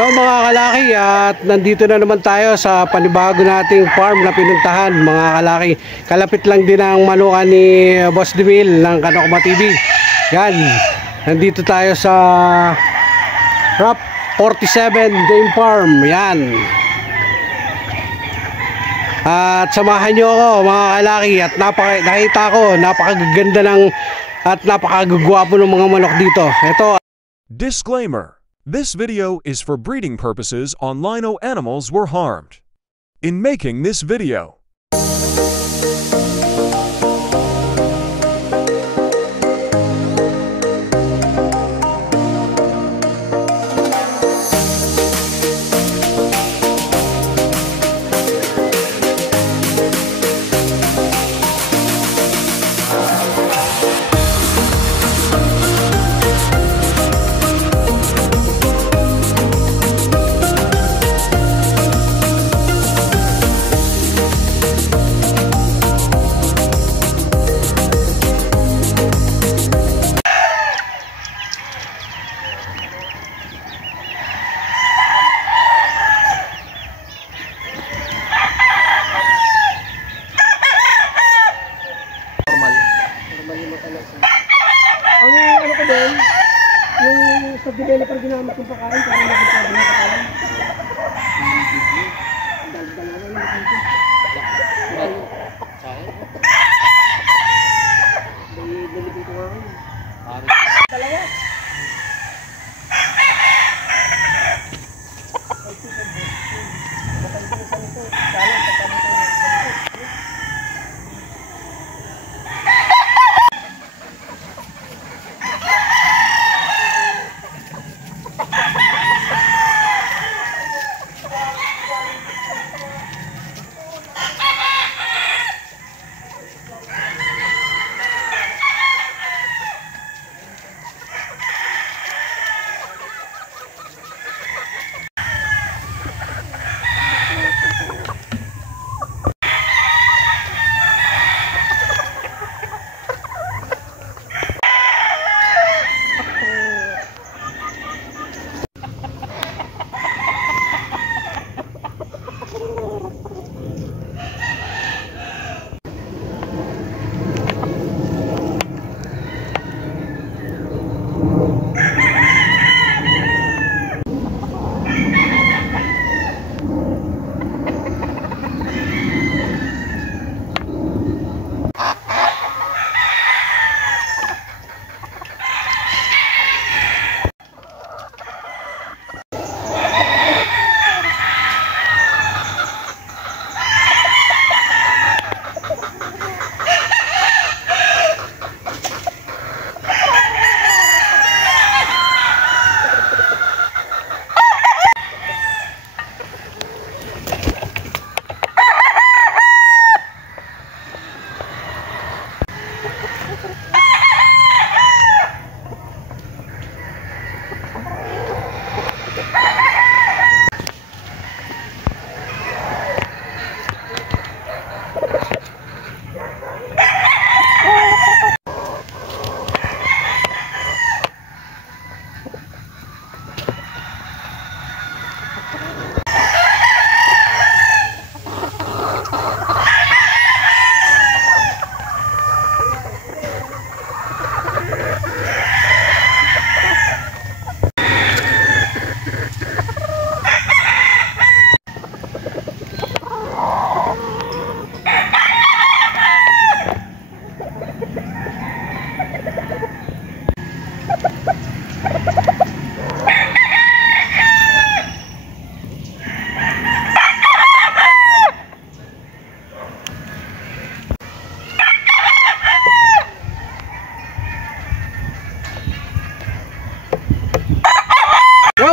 Hello mga kalaki, at nandito na naman tayo sa panibago nating farm na pinuntahan mga kalaki. Kalapit lang din ang manukan ni Boss Demil ng Kanokma TV. Yan, nandito tayo sa RAP 47 Game Farm. Yan. At samahan nyo ako mga kalaki, at nakita ko napakaganda ng at napakagagwapo ng mga manok dito. Ito. Disclaimer. This video is for breeding purposes on lino animals were harmed. In making this video, sa developer ginamit yung pagkain para magsasabi ng pagkain.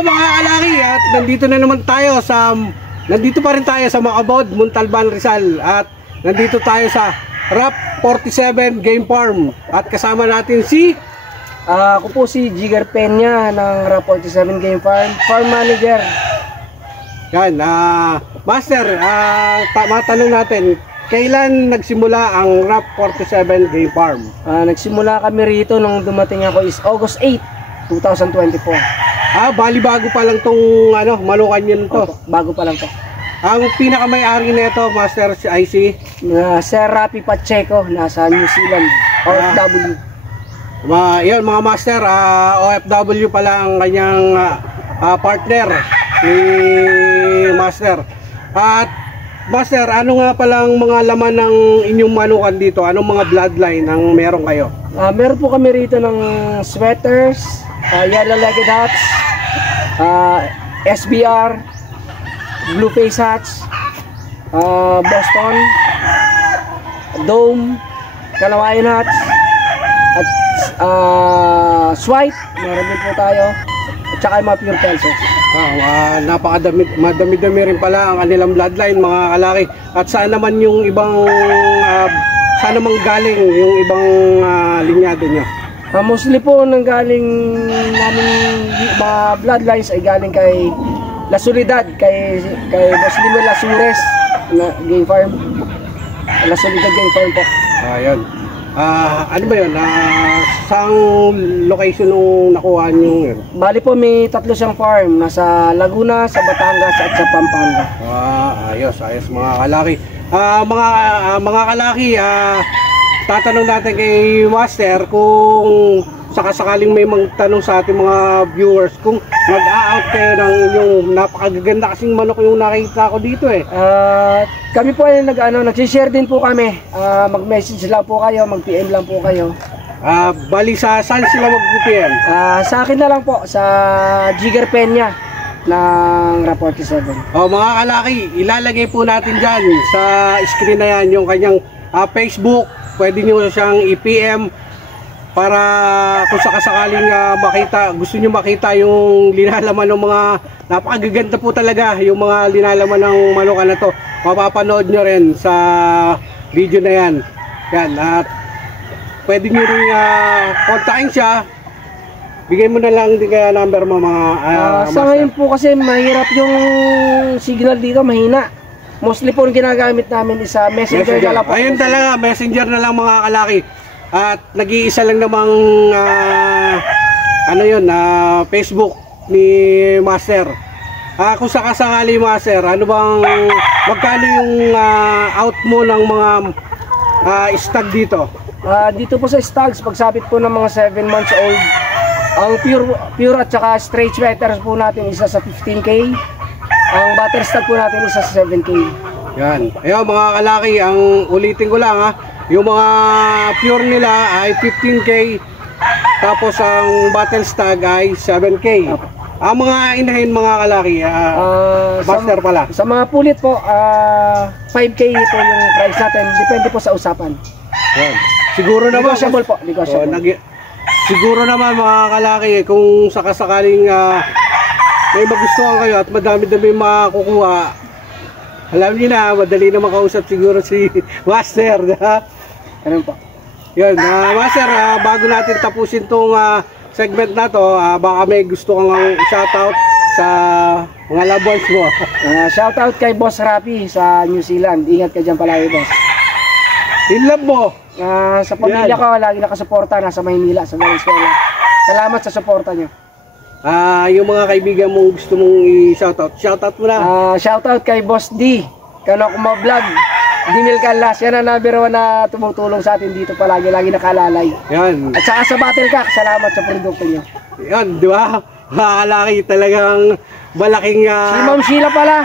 Mga kalaki, at nandito pa rin tayo sa Macabod, Montalban, Rizal, at nandito tayo sa RAP 47 Game Farm, at kasama natin si ako po si Jigger Peña ng RAP 47 Game Farm, Farm Manager. Yan, Master, matanong natin, kailan nagsimula ang RAP 47 Game Farm? Nagsimula kami rito nung dumating ako is August 8, 2024. Bali bago pa lang tong malukan yun to. Opo, bago pa lang to. Ang pinakamay-ari nito, Master IC, Sir Rapi Pacheco, nasa New Zealand, OFW. Yan mga master, OFW pala ang kanyang partner ni Master. At Master, ano nga palang mga laman ng inyong manukan dito? Anong mga bloodline ang meron kayo? Meron po kami rito ng sweaters, yellow legged hats, SBR, blue face hats, Boston, Dome, Kalawayan hats, at Swipe, meron din po tayo, at saka yung mga pure Kelsos. Madami-dami rin pala ang kanilang bloodline mga kalaki. At saan naman yung ibang saan naman galing yung ibang linyado nyo? Mostly po nang galing namin mga bloodlines ay galing kay La Soledad, kay Boss Limo Lasures na game farm. La Soledad game farm po. Ayun. Ano ba yun? Saan location nung nakuha nyo yun? Bali po may 3 siyang farm, nasa Laguna, sa Batangas at sa Pampanga. Ayos mga kalaki. Mga kalaki, tatanong natin kay Master kung sakasakaling may magtanong sa ating mga viewers kung mag-a-out kayo ng inyong napakaganda kasing manok yung nakita ko dito eh. Kami po ay nag-share din po kami. Mag-message lang po kayo, mag-PM lang po kayo. Bali saan sila mag-PM? Sa akin na lang po, sa Jigger Peña ng Rap 47. Mga kalaki, ilalagay po natin dyan sa screen na yan yung kanyang Facebook. Pwede nyo siyang i-PM para kung sakasakaling gusto nyo makita yung linalaman ng mga napakagaganda po talaga yung mga linalaman ng manukan na to. Mapapanood nyo rin sa video na yan. At pwede nyo rin kontakin siya. Bigay mo na lang din kaya number mo mga sa ngayon po kasi mahirap yung signal dito, mahina. Mostly po yung ginagamit namin is messenger na lang po. Ayun talaga, messenger na lang mga kalaki. At nag-iisa lang namang Facebook ni Master. Kung sakasakali Master, magkano yung out mo ng mga stag dito? Dito po sa stags, pagsabit po ng mga 7 months old, ang pure at saka straight sweaters po natin isa sa 15K. Ang butter stag po natin isa sa 7K. Yan. Ayun mga kalaki, ang ulitin ko lang yung mga pure nila ay 15K, tapos ang battle stag ay 7K. Ang mga inahin mga kalaki, Master pala. Sa mga pulit po, 5K po yung price natin. Depende po sa usapan. Yan. Siguro naman negotiable po, negotiable. Siguro naman mga kalaki, kung sakasakaling may magustuhan kayo at madami-dami makukuha, alam niyo na, madali na makausap siguro si Master. Ano po? Yun, Master, bago natin tapusin tong segment na to, baka may gusto kang shoutout sa mga loved ones mo. Shoutout kay Boss Rapi sa New Zealand. Ingat ka dyan palagi, boss. In love mo? Sa pamilya ko, lagi nakasuporta, nasa Maynila, sa Venezuela. Salamat sa suporta nyo. Yung mga kaibigan mo gusto mong i-shoutout, shoutout mo na. Shoutout kay Boss D, Kanokma Vlog, Dimil Calas, yan ang number 1 na tumutulong sa atin dito palagi, lagi nakalalay. Yan. At saka sa Battlecock, salamat sa produkto nyo. Yan, di ba? Makakalaki talagang malaking... Si Ma'am Sheila pala.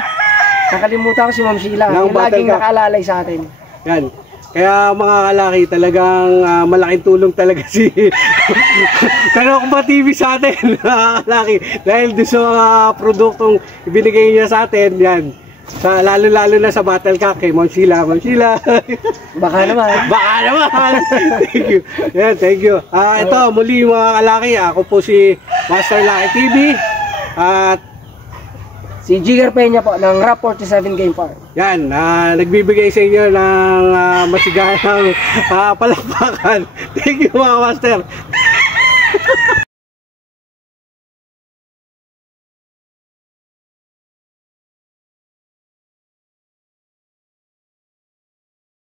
Nakalimutan ko si Ma'am Sheila. Yung laging nakalalay sa atin. Yan. Kaya mga kalaki, talagang malaking tulong talaga si Kanokma TV sa atin, mga kalaki. Dahil doon sa mga produktong ibinigay niya sa atin, yan. Lalo-lalo na sa Battlecock kay Ma'am Sheila. Ma'am Sheila. Baka naman. Baka naman. Thank you. Yan, thank you. Ito, muli mga kalaki, ako po si Master Laki TV. At si Jigger Peña po ng Rap 47 Game Farm. Yan, nagbibigay sa inyo ng masigahan palakpakan. Thank you mga master.